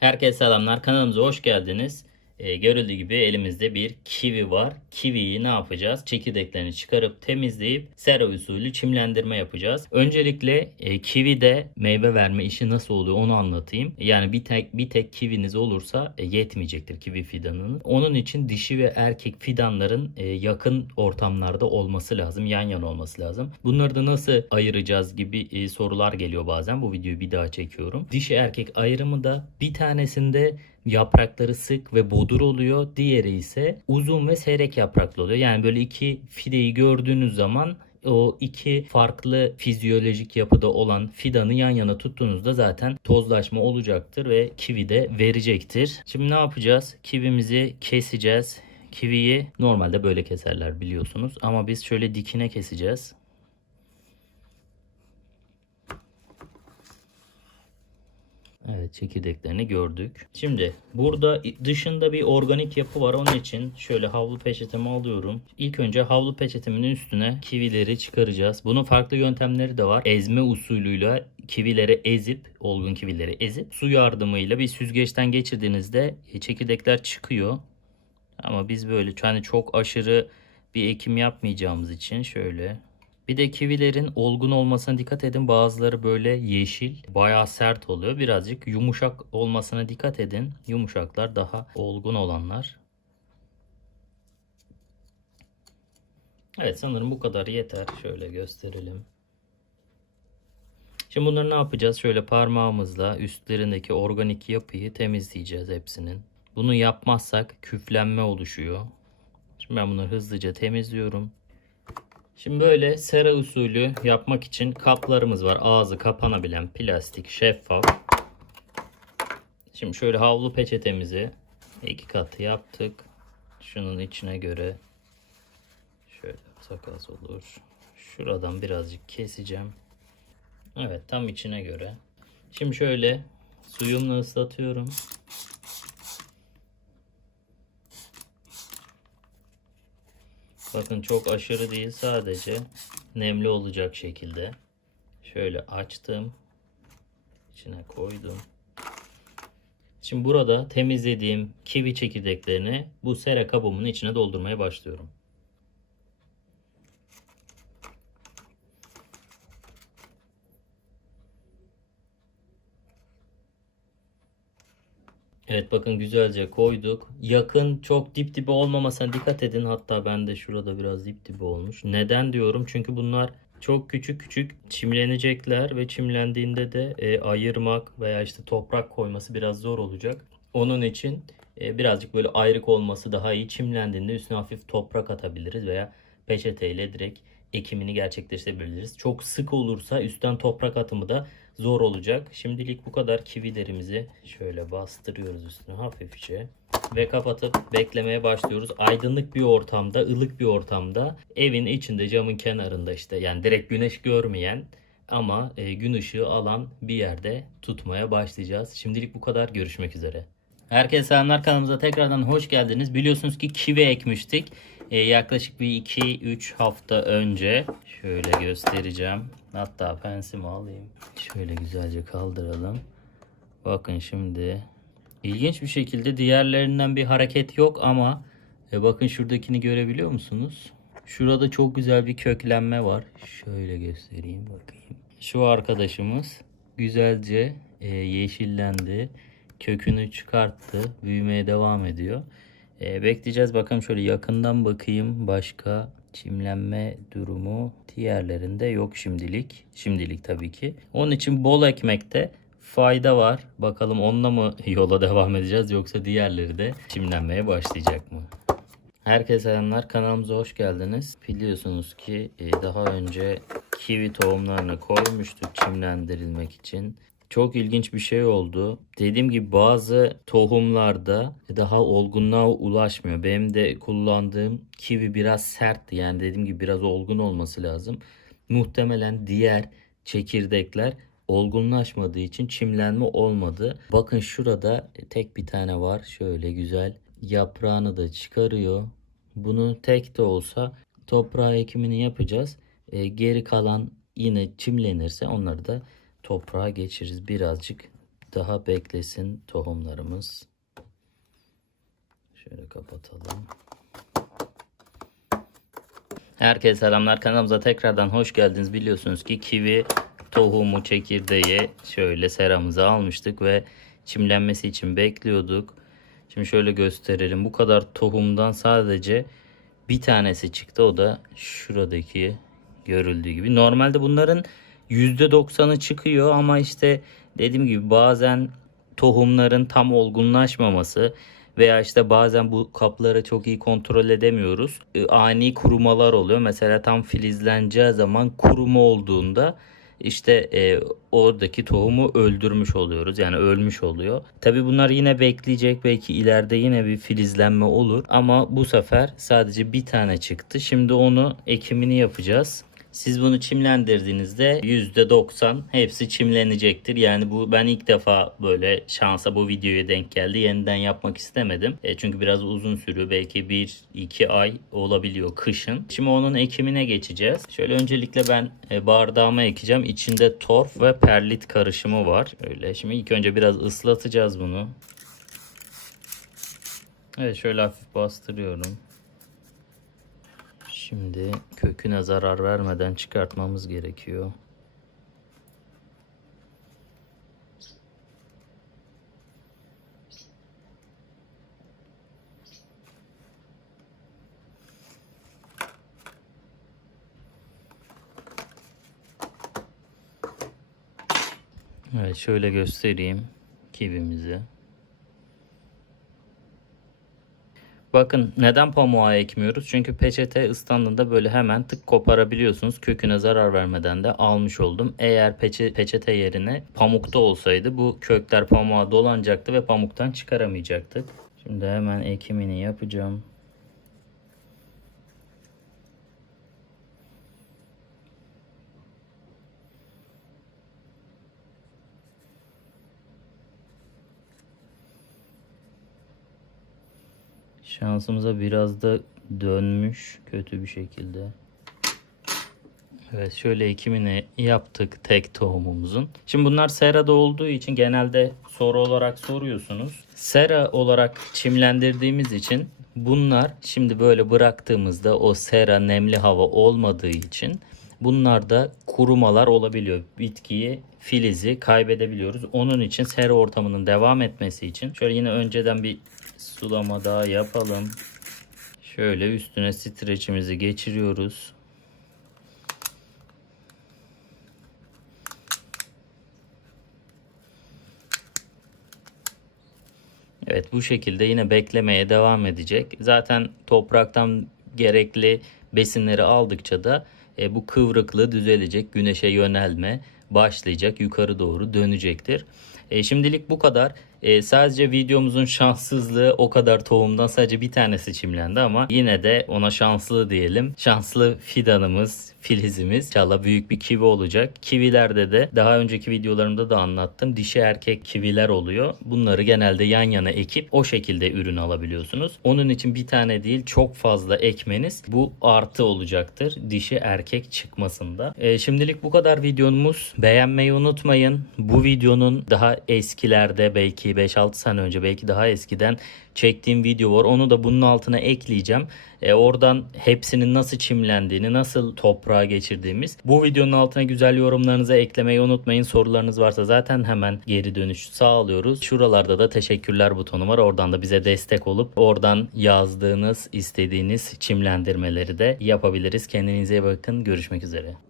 Herkese selamlar. Kanalımıza hoş geldiniz. Ee, görüldüğü gibi elimizde bir kivi var. Kiviyi ne yapacağız? Çekirdeklerini çıkarıp temizleyip sera usulü çimlendirme yapacağız. Öncelikle e, kivide meyve verme işi nasıl oluyor onu anlatayım. Yani bir tek bir tek kiviniz olursa e, yetmeyecektir kivi fidanının. Onun için dişi ve erkek fidanların e, yakın ortamlarda olması lazım. Yan yana olması lazım. Bunları da nasıl ayıracağız gibi e, sorular geliyor bazen. Bu videoyu bir daha çekiyorum. Dişi erkek ayrımı da bir tanesinde yaprakları sık ve bodur oluyor. Diğeri ise uzun ve seyrek yapraklı oluyor. Yani böyle iki fideyi gördüğünüz zaman o iki farklı fizyolojik yapıda olan fidanı yan yana tuttuğunuzda zaten tozlaşma olacaktır ve kivi de verecektir. Şimdi ne yapacağız? Kivimizi keseceğiz. Kiviyi normalde böyle keserler biliyorsunuz ama biz şöyle dikine keseceğiz. Evet çekirdeklerini gördük. Şimdi burada dışında bir organik yapı var. Onun için şöyle havlu peçetemi alıyorum. İlk önce havlu peçetimin üstüne kivileri çıkaracağız. Bunun farklı yöntemleri de var. Ezme usulüyle kivileri ezip, olgun kivileri ezip su yardımıyla bir süzgeçten geçirdiğinizde çekirdekler çıkıyor. Ama biz böyle hani çok aşırı bir ekim yapmayacağımız için şöyle bir de kivilerin olgun olmasına dikkat edin. Bazıları böyle yeşil, bayağı sert oluyor. Birazcık yumuşak olmasına dikkat edin. Yumuşaklar daha olgun olanlar. Evet sanırım bu kadar yeter. Şöyle gösterelim. Şimdi bunları ne yapacağız? Şöyle parmağımızla üstlerindeki organik yapıyı temizleyeceğiz hepsinin. Bunu yapmazsak küflenme oluşuyor. Şimdi ben bunları hızlıca temizliyorum. Şimdi böyle sera usulü yapmak için kaplarımız var. Ağzı kapanabilen plastik şeffaf. Şimdi şöyle havlu peçetemizi iki katı yaptık. Şunun içine göre şöyle takas olur. Şuradan birazcık keseceğim. Evet tam içine göre. Şimdi şöyle suyumla ıslatıyorum. Bakın çok aşırı değil sadece nemli olacak şekilde. Şöyle açtım. İçine koydum. Şimdi burada temizlediğim kivi çekirdeklerini bu sera kabımın içine doldurmaya başlıyorum. Evet bakın güzelce koyduk. Yakın çok dip dibe olmamasına dikkat edin. Hatta ben de şurada biraz dip dibe olmuş. Neden diyorum? Çünkü bunlar çok küçük küçük çimlenecekler ve çimlendiğinde de e, ayırmak veya işte toprak koyması biraz zor olacak. Onun için e, birazcık böyle ayrık olması daha iyi. Çimlendiğinde üstüne hafif toprak atabiliriz veya peçeteyle direkt ekimini gerçekleştirebiliriz. Çok sık olursa üstten toprak atımı da zor olacak. Şimdilik bu kadar kivilerimizi şöyle bastırıyoruz üstüne hafifçe ve kapatıp beklemeye başlıyoruz. Aydınlık bir ortamda, ılık bir ortamda, evin içinde, camın kenarında işte yani direkt güneş görmeyen ama e, gün ışığı alan bir yerde tutmaya başlayacağız. Şimdilik bu kadar. Görüşmek üzere. Herkese selamlar kanalımıza tekrardan hoş geldiniz. Biliyorsunuz ki kivi ekmiştik. Ee, yaklaşık bir 2-3 hafta önce şöyle göstereceğim. Hatta pensimi alayım. Şöyle güzelce kaldıralım. Bakın şimdi ilginç bir şekilde diğerlerinden bir hareket yok ama e, bakın şuradakini görebiliyor musunuz? Şurada çok güzel bir köklenme var. Şöyle göstereyim bakayım. Şu arkadaşımız güzelce e, yeşillendi. Kökünü çıkarttı. Büyümeye devam ediyor. E, bekleyeceğiz. Bakalım şöyle yakından bakayım. Başka çimlenme durumu diğerlerinde yok şimdilik. Şimdilik tabii ki. Onun için bol ekmekte fayda var. Bakalım onunla mı yola devam edeceğiz yoksa diğerleri de çimlenmeye başlayacak mı? Herkese selamlar. Kanalımıza hoş geldiniz. Biliyorsunuz ki e, daha önce kivi tohumlarını koymuştuk çimlendirilmek için. Çok ilginç bir şey oldu. Dediğim gibi bazı tohumlarda daha olgunluğa ulaşmıyor. Benim de kullandığım kivi biraz sertti. Yani dediğim gibi biraz olgun olması lazım. Muhtemelen diğer çekirdekler olgunlaşmadığı için çimlenme olmadı. Bakın şurada tek bir tane var. Şöyle güzel yaprağını da çıkarıyor. Bunu tek de olsa toprağa ekimini yapacağız. E, geri kalan yine çimlenirse onları da toprağa geçiririz. Birazcık daha beklesin tohumlarımız. Şöyle kapatalım. Herkese selamlar kanalımıza tekrardan hoş geldiniz. Biliyorsunuz ki kivi tohumu çekirdeği şöyle seramıza almıştık ve çimlenmesi için bekliyorduk. Şimdi şöyle gösterelim. Bu kadar tohumdan sadece bir tanesi çıktı. O da şuradaki görüldüğü gibi. Normalde bunların %90'ı çıkıyor ama işte dediğim gibi bazen tohumların tam olgunlaşmaması veya işte bazen bu kapları çok iyi kontrol edemiyoruz. E, Ani kurumalar oluyor. Mesela tam filizleneceği zaman kuruma olduğunda işte e, oradaki tohumu öldürmüş oluyoruz. Yani ölmüş oluyor. Tabi bunlar yine bekleyecek. Belki ileride yine bir filizlenme olur. Ama bu sefer sadece bir tane çıktı. Şimdi onu ekimini yapacağız. Siz bunu çimlendirdiğinizde %90 hepsi çimlenecektir. Yani bu ben ilk defa böyle şansa bu videoya denk geldi. Yeniden yapmak istemedim. E, çünkü biraz uzun sürüyor. Belki 1-2 ay olabiliyor kışın. Şimdi onun ekimine geçeceğiz. Şöyle öncelikle ben e, bardağıma ekeceğim. İçinde torf ve perlit karışımı var. Öyle. Şimdi ilk önce biraz ıslatacağız bunu. Evet şöyle hafif bastırıyorum. Şimdi köküne zarar vermeden çıkartmamız gerekiyor. Evet şöyle göstereyim kivimizi. Bakın neden pamuğa ekmiyoruz? Çünkü peçete ıslandığında böyle hemen tık koparabiliyorsunuz. Köküne zarar vermeden de almış oldum. Eğer peçe, peçete yerine pamukta olsaydı bu kökler pamuğa dolanacaktı ve pamuktan çıkaramayacaktık. Şimdi hemen ekimini yapacağım. Şansımıza biraz da dönmüş kötü bir şekilde. Evet şöyle ekimini yaptık tek tohumumuzun. Şimdi bunlar serada olduğu için genelde soru olarak soruyorsunuz. Sera olarak çimlendirdiğimiz için bunlar şimdi böyle bıraktığımızda o sera nemli hava olmadığı için bunlarda kurumalar olabiliyor. Bitkiyi filizi kaybedebiliyoruz. Onun için sera ortamının devam etmesi için şöyle yine önceden bir sulama daha yapalım. Şöyle üstüne streçimizi geçiriyoruz. Evet bu şekilde yine beklemeye devam edecek. Zaten topraktan gerekli besinleri aldıkça da e, bu kıvrıklığı düzelecek. Güneşe yönelme başlayacak. Yukarı doğru dönecektir. E, şimdilik bu kadar. E, sadece videomuzun şanssızlığı o kadar tohumdan sadece bir tanesi çimlendi ama yine de ona şanslı diyelim. Şanslı fidanımız, filizimiz inşallah büyük bir kivi olacak. Kivilerde de daha önceki videolarımda da anlattım. Dişi erkek kiviler oluyor. Bunları genelde yan yana ekip o şekilde ürün alabiliyorsunuz. Onun için bir tane değil çok fazla ekmeniz bu artı olacaktır. Dişi erkek çıkmasında. E, şimdilik bu kadar videomuz. Beğenmeyi unutmayın. Bu videonun daha eskilerde belki 5-6 sene önce belki daha eskiden çektiğim video var. Onu da bunun altına ekleyeceğim. E, oradan hepsinin nasıl çimlendiğini, nasıl toprağa geçirdiğimiz. Bu videonun altına güzel yorumlarınızı eklemeyi unutmayın. Sorularınız varsa zaten hemen geri dönüş sağlıyoruz. Şuralarda da teşekkürler butonu var. Oradan da bize destek olup oradan yazdığınız, istediğiniz çimlendirmeleri de yapabiliriz. Kendinize iyi bakın. Görüşmek üzere.